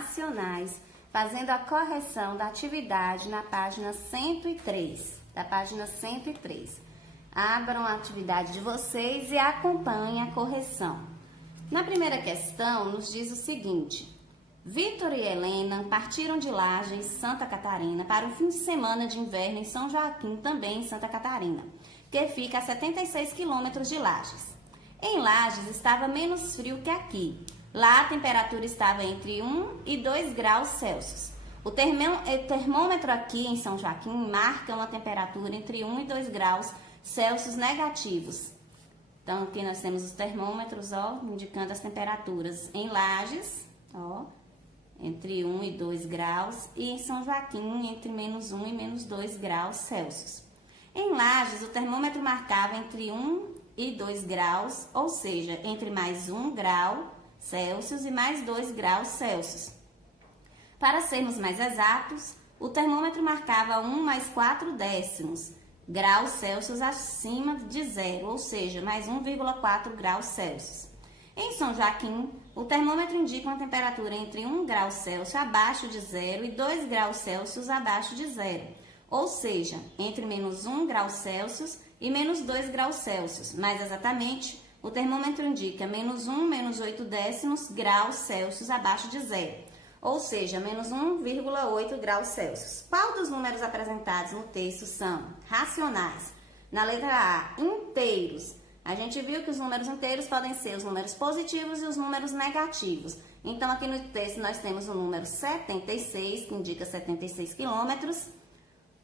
racionais, fazendo a correção da atividade na página 103, da página 103. Abram a atividade de vocês e acompanhem a correção. Na primeira questão, nos diz o seguinte: Vitor e Helena partiram de Lages, Santa Catarina, para o fim de semana de inverno em São Joaquim, também em Santa Catarina, que fica a 76 quilômetros de Lages. Em Lages estava menos frio que aqui. Lá a temperatura estava entre 1 e 2 graus Celsius. O termômetro aqui em São Joaquim marca uma temperatura entre 1 e 2 graus Celsius negativos. Então, aqui nós temos os termômetros, ó, indicando as temperaturas em Lages, ó, entre 1 e 2 graus, e em São Joaquim, entre menos 1 e menos 2 graus Celsius. Em Lages, o termômetro marcava entre 1 e 2 graus, ou seja, entre mais 1 grau Celsius e mais 2 graus Celsius. Para sermos mais exatos, o termômetro marcava 1 mais 4 décimos graus Celsius acima de zero, ou seja, mais 1,4 graus Celsius. Em São Joaquim, o termômetro indica uma temperatura entre 1 grau Celsius abaixo de zero e 2 graus Celsius abaixo de zero, ou seja, entre menos 1 grau Celsius e menos 2 graus Celsius. Mais exatamente, o termômetro indica menos 1, menos 8 décimos graus Celsius abaixo de zero, ou seja, menos 1,8 graus Celsius. Qual dos números apresentados no texto são racionais? Na letra A, inteiros. A gente viu que os números inteiros podem ser os números positivos e os números negativos. Então, aqui no texto nós temos o número 76, que indica 76 quilômetros,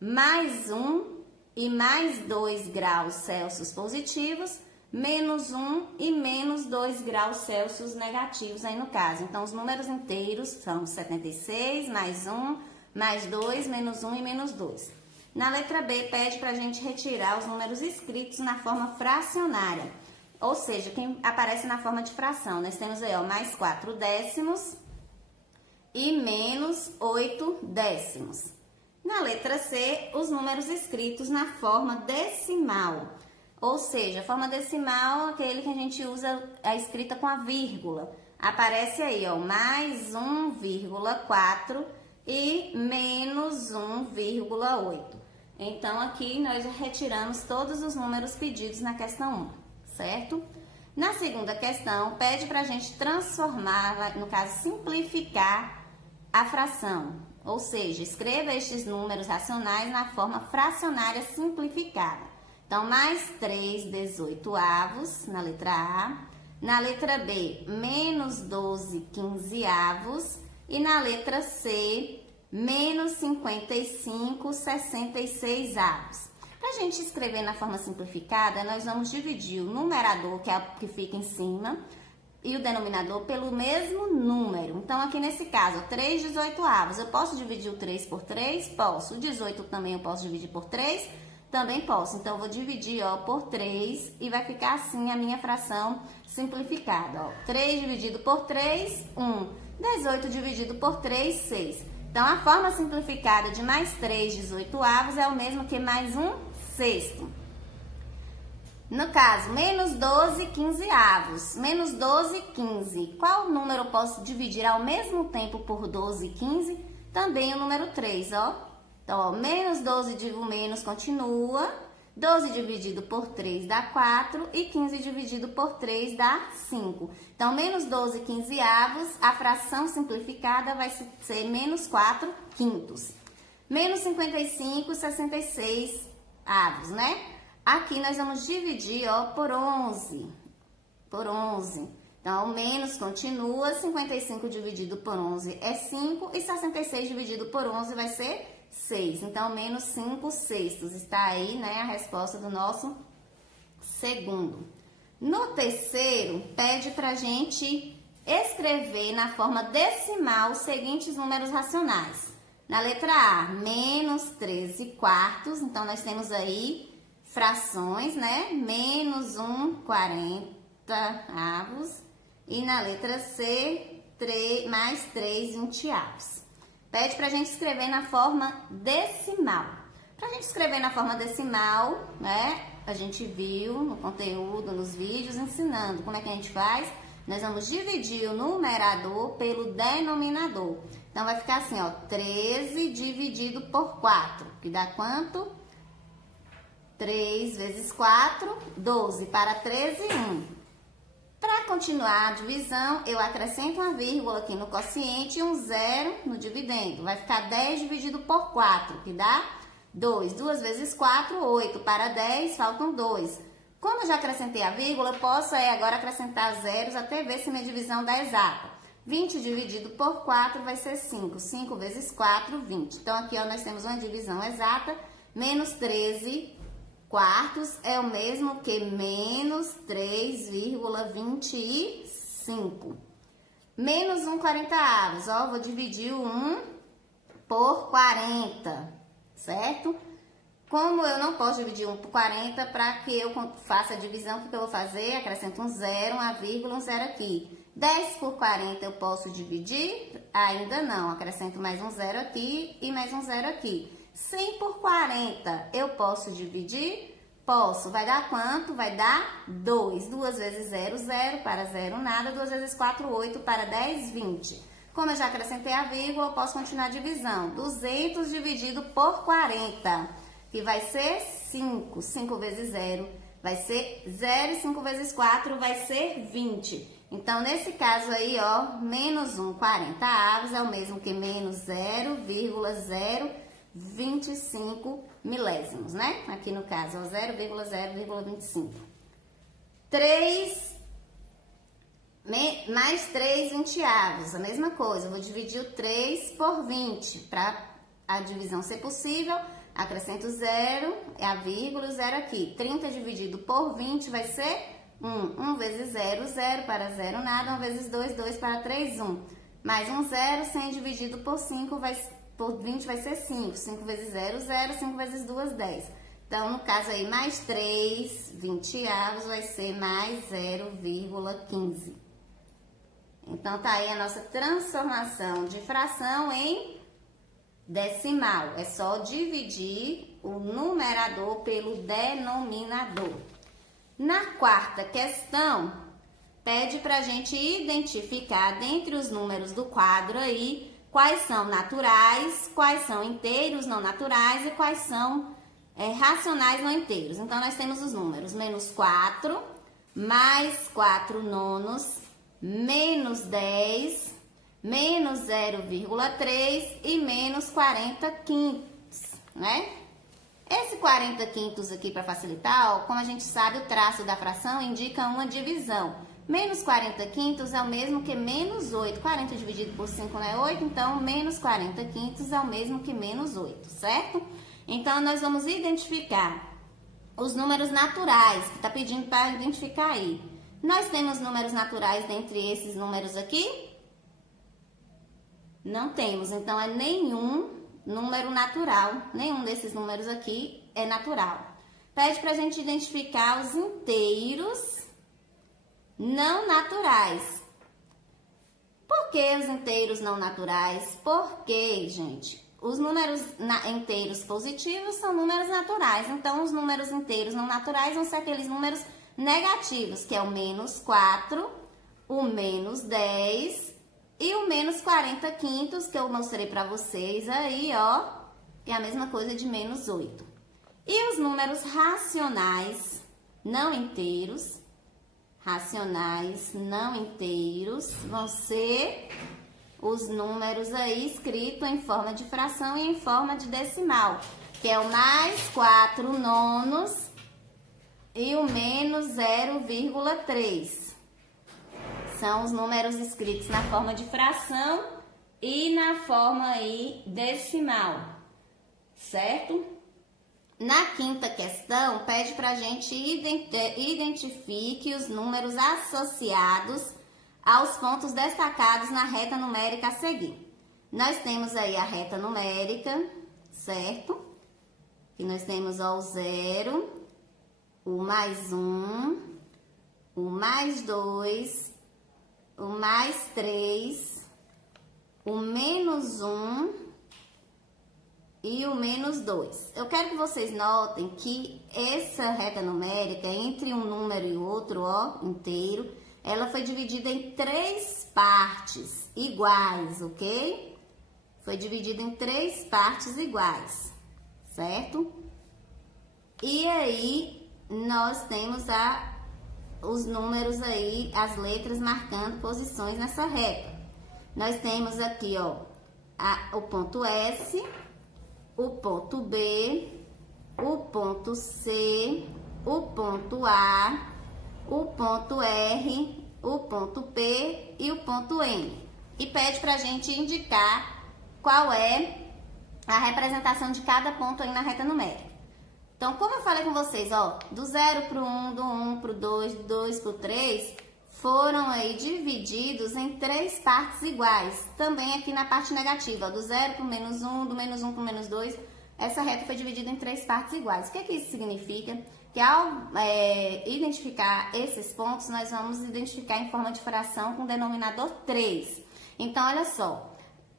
mais 1 e mais 2 graus Celsius positivos, menos 1 e menos 2 graus Celsius negativos aí no caso. Então, os números inteiros são 76, mais 1, mais 2, menos 1 e menos 2. Na letra B, pede para a gente retirar os números escritos na forma fracionária, ou seja, quem aparece na forma de fração. Nós temos aí, ó, mais 4 décimos e menos 8 décimos. Na letra C, os números escritos na forma decimal. Ou seja, a forma decimal é aquele que a gente usa a escrita com a vírgula. Aparece aí, ó, mais 1,4 e menos 1,8. Então, aqui nós retiramos todos os números pedidos na questão 1, certo? Na segunda questão, pede para a gente transformar, no caso, simplificar a fração. Ou seja, escreva estes números racionais na forma fracionária simplificada. Então, mais 3/18avos na letra A. Na letra B, menos 12/15avos. E na letra C, menos 55/66avos. Para a gente escrever na forma simplificada, nós vamos dividir o numerador, que é o que fica em cima, e o denominador pelo mesmo número. Então, aqui nesse caso, 3/18avos. Eu posso dividir o 3 por 3? Posso. O 18 também eu posso dividir por 3? Também posso. Então, eu vou dividir, ó, por 3 e vai ficar assim a minha fração simplificada, ó. 3 dividido por 3, 1. 18 dividido por 3, 6. Então, a forma simplificada de mais 3/18avos é o mesmo que mais 1/6. No caso, menos 12/15avos. Menos 12/15. Qual número eu posso dividir ao mesmo tempo por 12/15? Também o número 3, ó. Então, ó, menos 12 dividido menos continua, 12 dividido por 3 dá 4 e 15 dividido por 3 dá 5. Então, menos 12/15avos, a fração simplificada vai ser menos 4/5. Menos 55/66avos, né? Aqui nós vamos dividir, ó, por 11. Por 11. Então, o menos continua, 55 dividido por 11 é 5 e 66 dividido por 11 vai ser 6. Então, menos 5/6 está aí, né, a resposta do nosso segundo. No terceiro, pede pra gente escrever na forma decimal os seguintes números racionais. Na letra A, menos 13/4. Então, nós temos aí frações, né? Menos 1/40avos. E na letra C, mais 3/20avos. Pede pra gente escrever na forma decimal. Pra gente escrever na forma decimal, né? A gente viu no conteúdo, nos vídeos, ensinando como é que a gente faz. nós vamos dividir o numerador pelo denominador. Então, vai ficar assim, ó, 13 dividido por 4, que dá quanto? 3 vezes 4, 12. Para 13, 1. Para continuar a divisão, eu acrescento uma vírgula aqui no quociente e um zero no dividendo. Vai ficar 10 dividido por 4, que dá 2. 2 vezes 4, 8. Para 10, faltam 2. Como eu já acrescentei a vírgula, eu posso agora acrescentar zeros até ver se minha divisão dá exata. 20 dividido por 4 vai ser 5. 5 vezes 4, 20. Então, aqui ó, nós temos uma divisão exata. Menos 13 quartos é o mesmo que menos 3,25. Menos 1 40avos. Ó, vou dividir o 1 por 40, certo? Como eu não posso dividir 1 por 40, para que eu faça a divisão, o que eu vou fazer? Acrescento um zero, uma vírgula, um zero aqui. 10 por 40 eu posso dividir? Ainda não. Acrescento mais um zero aqui e mais um zero aqui. 100 por 40 eu posso dividir? Posso. Vai dar quanto? Vai dar 2. 2 vezes 0, 0. Para 0, nada. 2 vezes 4, 8. Para 10, 20. Como eu já acrescentei a vírgula, eu posso continuar a divisão. 200 dividido por 40, que vai ser 5. 5 vezes 0 vai ser 0 e 5 vezes 4 vai ser 20. Então, nesse caso aí, ó, menos 1 40avos é o mesmo que menos 0,025 milésimos, né? Aqui no caso, ó, 0,0,25. 3 mais 3 vinteavos, a mesma coisa. Eu vou dividir o 3 por 20. Para a divisão ser possível, acrescento 0, é a vírgula e o 0 aqui. 30 dividido por 20 vai ser 1. 1 vezes 0, 0. Para 0, nada. 1 vezes 2, 2. Para 3, 1. Mais um 0, 100 dividido por 5 por 20 vai ser 5. 5 vezes 0, 0. 5 vezes 2, 10. Então, no caso aí, mais 3 vinteavos vai ser mais 0,15. Então, tá aí a nossa transformação de fração em decimal. É só dividir o numerador pelo denominador. Na quarta questão, pede pra gente identificar dentre os números do quadro aí quais são naturais, quais são inteiros não naturais e quais são racionais não inteiros. Então, nós temos os números menos 4, mais 4 nonos, menos 10, menos 0,3 e menos 40 quintos, né? Esse 40 quintos aqui, para facilitar, ó, como a gente sabe, o traço da fração indica uma divisão. Menos 40 quintos é o mesmo que menos 8. 40 dividido por 5 não é 8, então menos 40 quintos é o mesmo que menos 8, certo? Então, nós vamos identificar os números naturais, que está pedindo para identificar aí. Nós temos números naturais dentre esses números aqui? Não temos, então é nenhum número natural, nenhum desses números aqui é natural. Pede para a gente identificar os inteiros não naturais. Por que os inteiros não naturais? Porque, gente, os números inteiros positivos são números naturais. Então, os números inteiros não naturais vão ser aqueles números negativos, que é o menos 4, o menos 10 e o menos 40 quintos, que eu mostrei para vocês aí, ó, que é a mesma coisa de menos 8. E os números racionais não inteiros, vão ser os números aí escritos em forma de fração e em forma de decimal, que é o mais 4 nonos e o menos 0,3. São os números escritos na forma de fração e na forma aí decimal, certo? Na quinta questão, pede para a gente identifique os números associados aos pontos destacados na reta numérica a seguir. Nós temos aí a reta numérica, certo? E nós temos ó, o 0, o mais 1, o mais 2, o mais 3, o menos 1 e o menos 2. Eu quero que vocês notem que essa reta numérica, entre um número e outro, ó, inteiro, ela foi dividida em 3 partes iguais, ok? Foi dividida em 3 partes iguais, certo? E aí, nós temos os números aí, as letras marcando posições nessa reta. Nós temos aqui, ó, o ponto S, o ponto B, o ponto C, o ponto A, o ponto R, o ponto P e o ponto M. E pede pra gente indicar qual é a representação de cada ponto aí na reta numérica. Então, como eu falei com vocês, ó, do 0 pro 1, do 1 pro 2, do 2 pro 3, foram aí divididos em 3 partes iguais. Também aqui na parte negativa, ó, do 0 pro menos 1, do menos 1 pro menos 2, essa reta foi dividida em 3 partes iguais. O que isso significa? Que ao identificar esses pontos, nós vamos identificar em forma de fração com o denominador 3. Então, olha só,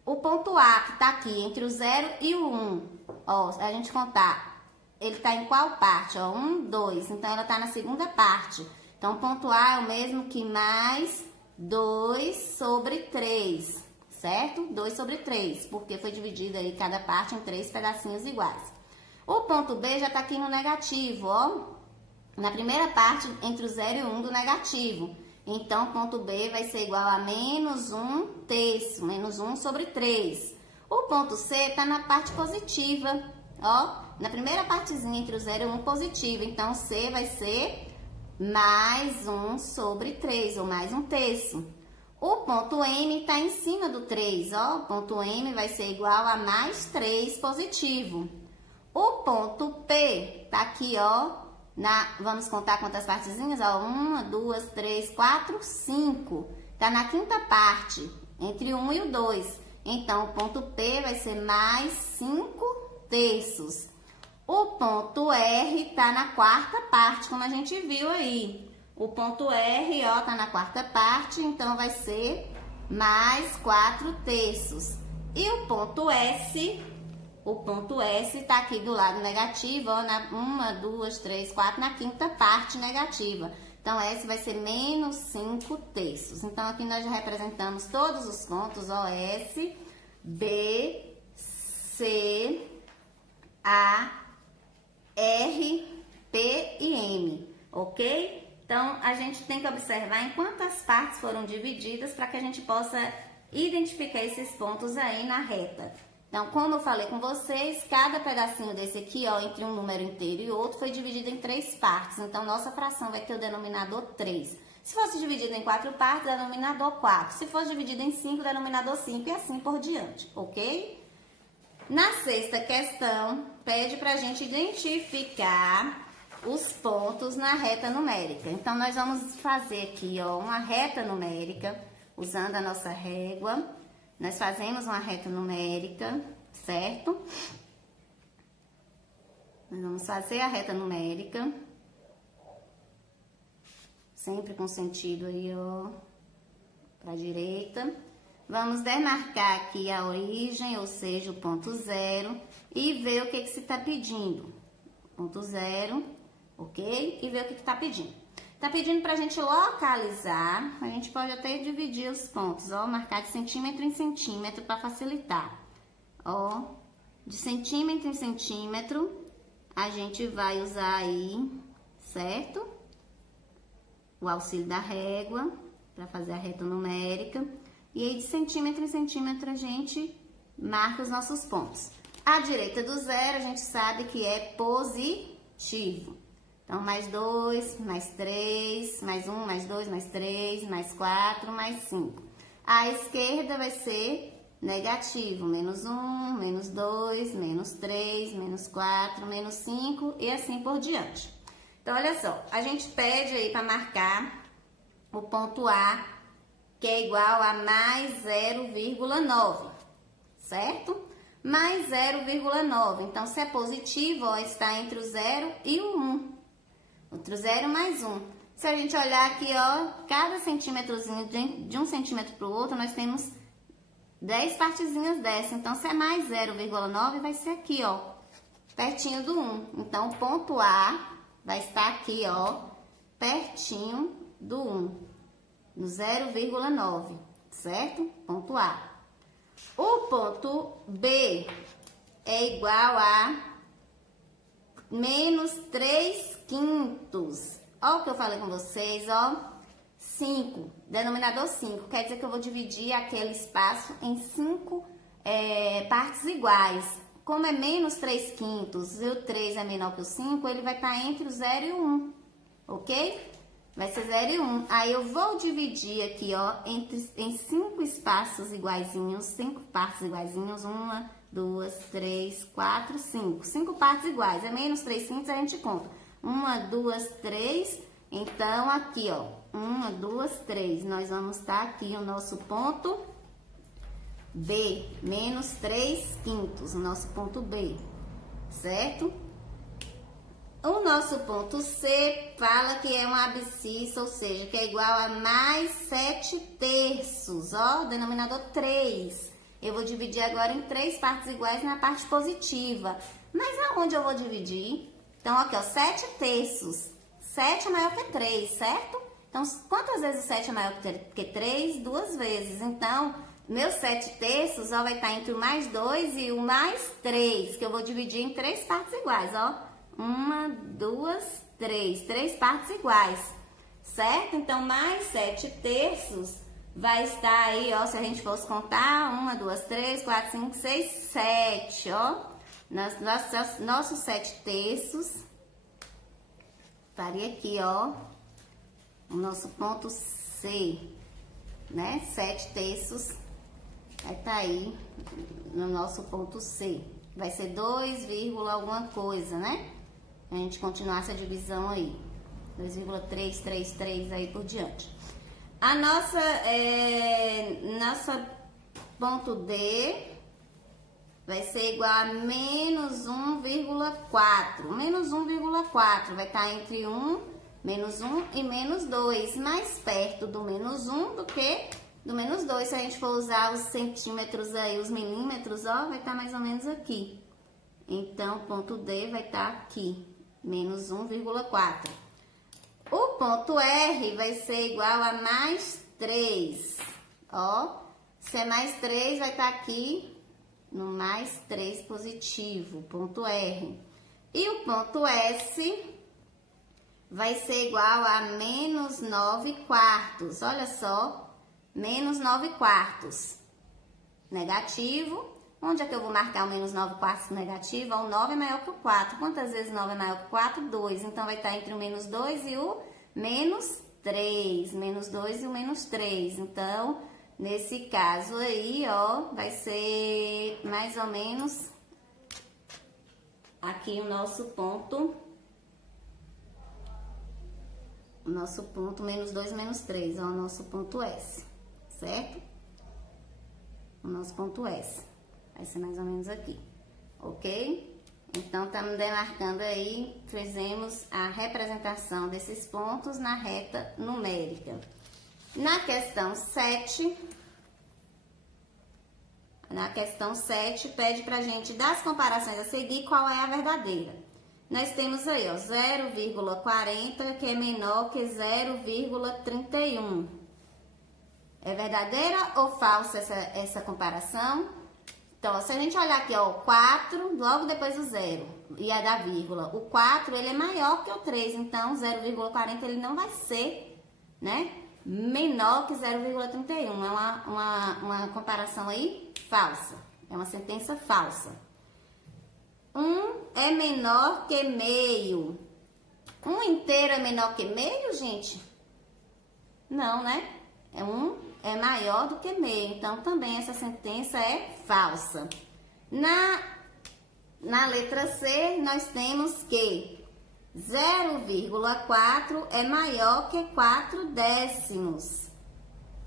o ponto A, que está aqui entre o 0 e o 1, ó, a gente contar, ele está em qual parte? Ó, 1, 2, então ela está na segunda parte. Então, o ponto A é o mesmo que mais 2 sobre 3, certo? 2 sobre 3, porque foi dividida aí cada parte em 3 pedacinhos iguais. O ponto B já está aqui no negativo, ó, na primeira parte entre o 0 e o 1 do negativo. Então, o ponto B vai ser igual a menos 1 terço, menos 1 sobre 3. O ponto C está na parte positiva, ó, na primeira partezinha entre o 0 e o 1 positiva. Então, C vai ser mais 1 sobre 3, ou mais 1 terço. O ponto M está em cima do 3, ó, o ponto M vai ser igual a mais 3 positivo. O ponto P tá aqui, ó, vamos contar quantas partezinhas, ó, 1, 2, 3, 4, 5. Tá na quinta parte, entre o 1 e o 2. Então, o ponto P vai ser mais 5 terços. O ponto R tá na quarta parte, como a gente viu aí. O ponto R, ó, tá na quarta parte, então vai ser mais 4 terços. E o ponto S tá aqui do lado negativo, ó, na 1, 2, 3, 4, na quinta parte negativa. Então, S vai ser menos 5 terços. Então, aqui nós já representamos todos os pontos, ó, S, B, C, A, R, P e M, ok? Então, a gente tem que observar em quantas partes foram divididas para que a gente possa identificar esses pontos aí na reta. Então, como eu falei com vocês, cada pedacinho desse aqui, ó, entre um número inteiro e outro, foi dividido em 3 partes. Então, nossa fração vai ter o denominador 3. Se fosse dividido em 4 partes, denominador 4. Se fosse dividido em 5, denominador 5 e assim por diante, ok? Na sexta questão, pede para a gente identificar os pontos na reta numérica. Então, nós vamos fazer aqui, ó, uma reta numérica, usando a nossa régua. Nós fazemos uma reta numérica, certo? Nós vamos fazer a reta numérica, sempre com sentido aí, ó, para a direita. Vamos demarcar aqui a origem, ou seja, o ponto 0, e ver o que se está pedindo. Ponto 0, ok? E ver o que está pedindo. Está pedindo para a gente localizar, a gente pode até dividir os pontos, ó, marcar de centímetro em centímetro para facilitar. Ó, de centímetro em centímetro, a gente vai usar aí, certo? O auxílio da régua para fazer a reta numérica. E aí, de centímetro em centímetro, a gente marca os nossos pontos. À direita do 0, a gente sabe que é positivo. Então, mais 2, mais 3, mais 1, mais 2, mais 3, mais 4, mais 5. À esquerda vai ser negativo, menos 1, menos 2, menos 3, menos 4, menos 5 e assim por diante. Então, olha só, a gente pede aí para marcar o ponto A, que é igual a mais 0,9, certo? Mais 0,9. Então, se é positivo, ó, está entre o 0 e o 1. Outro 0 mais 1. Se a gente olhar aqui, ó, cada centímetrozinho de um centímetro para o outro, nós temos 10 partezinhas dessa. Então, se é mais 0,9, vai ser aqui, ó, pertinho do 1. Então, o ponto A vai estar aqui, ó, pertinho do 1. no 0,9, certo? Ponto A. O ponto B é igual a menos 3/5. Ó o que eu falei com vocês, ó. 5, denominador 5. Quer dizer que eu vou dividir aquele espaço em 5 partes iguais. Como é menos 3/5 e o 3 é menor que o 5, ele vai estar entre o 0 e o 1, ok? Vai ser 0 e 1. Aí eu vou dividir aqui, ó, em 5 espaços iguaizinhos, 5 partes iguaizinhos. 1, 2, 3, 4, 5. 5 partes iguais. É menos 3/5, a gente conta. 1, 2, 3. Então, aqui, ó. 1, 2, 3. Nós vamos estar aqui o nosso ponto B. Menos 3/5. O nosso ponto B. Certo? O nosso ponto C fala que é uma abscissa, ou seja, que é igual a mais 7/3, ó, denominador 3. Eu vou dividir agora em 3 partes iguais na parte positiva. Mas aonde eu vou dividir? Então, aqui, ó, 7/3. 7 é maior que 3, certo? Então, quantas vezes o 7 é maior que 3? 2 vezes. Então, meu 7/3, ó, vai estar entre o mais 2 e o mais 3, que eu vou dividir em 3 partes iguais, ó. 1, 2, 3. 3 partes iguais, certo? Então, mais 7/3 vai estar aí, ó, se a gente fosse contar, 1, 2, 3, 4, 5, 6, 7, ó. Nossos 7/3 estaria aqui, ó, o nosso ponto C, né? 7/3 vai estar aí no nosso ponto C. Vai ser 2, alguma coisa, né? A gente continuar essa divisão aí. 2,333 aí por diante. A nossa ponto D vai ser igual a menos 1,4. Menos 1,4 vai estar entre menos 1 e menos 2. Mais perto do menos 1 do que do menos 2. Se a gente for usar os centímetros aí, os milímetros, ó, vai estar mais ou menos aqui. Então, o ponto D vai estar aqui, menos 1,4. O ponto R vai ser igual a mais 3. Ó, se é mais 3, vai estar aqui no mais 3 positivo, ponto R. E o ponto S vai ser igual a menos 9/4. Olha só, menos 9/4. Negativo. Onde é que eu vou marcar o menos 9/4 negativo? O 9 é maior que o 4. Quantas vezes 9 é maior que o 4? 2. Então, vai estar entre o menos 2 e o menos 3. Menos 2 e o menos 3. Então, nesse caso aí, ó, vai ser mais ou menos aqui o nosso ponto. O nosso ponto menos 2, menos 3. Ó, o nosso ponto S. Certo? O nosso ponto S. Vai ser mais ou menos aqui, ok? Então, estamos demarcando aí, fizemos a representação desses pontos na reta numérica. Na questão 7, pede pra gente, das comparações a seguir, qual é a verdadeira. Nós temos aí, ó, 0,40, que é menor que 0,31. É verdadeira ou falsa essa comparação? Então, se a gente olhar aqui, ó, o 4, logo depois do 0, e a da vírgula. O 4, ele é maior que o 3, então 0,40 ele não vai ser, né, menor que 0,31. É uma comparação aí falsa, é uma sentença falsa. 1 é menor que meio. 1 inteiro é menor que meio, gente? Não, né? 1 é maior do que meio, então também essa sentença é falsa. Na letra C, nós temos que 0,4 é maior que 4 décimos.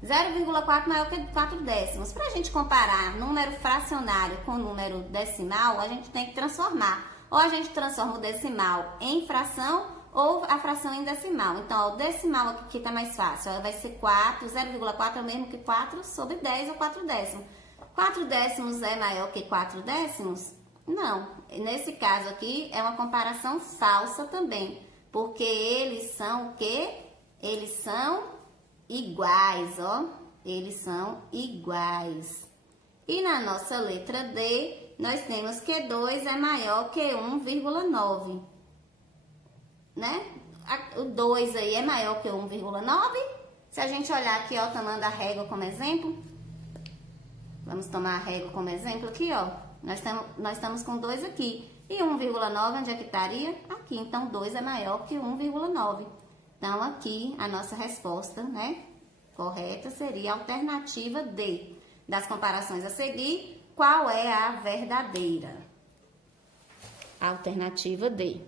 0,4 maior que 4 décimos. Para a gente comparar número fracionário com número decimal, a gente tem que transformar. Ou a gente transforma o decimal em fração, ou a fração em decimal. Então, ó, o decimal aqui tá mais fácil. Ó, vai ser 4, 0,4 é o mesmo que 4 sobre 10 ou 4 décimos. 4 décimos é maior que 4 décimos? Não. Nesse caso aqui, é uma comparação falsa também. Porque eles são o quê? Eles são iguais, ó. Eles são iguais. E na nossa letra D, nós temos que 2 é maior que 1,9, né? O 2 aí é maior que 1,9. Se a gente olhar aqui, ó, tomando a régua como exemplo, vamos tomar a régua como exemplo aqui, ó. Nós estamos com 2 aqui. E 1,9 onde é que estaria? Aqui. Então, 2 é maior que 1,9. Então, aqui a nossa resposta, né, correta seria a alternativa D. Das comparações a seguir, qual é a verdadeira? Alternativa D.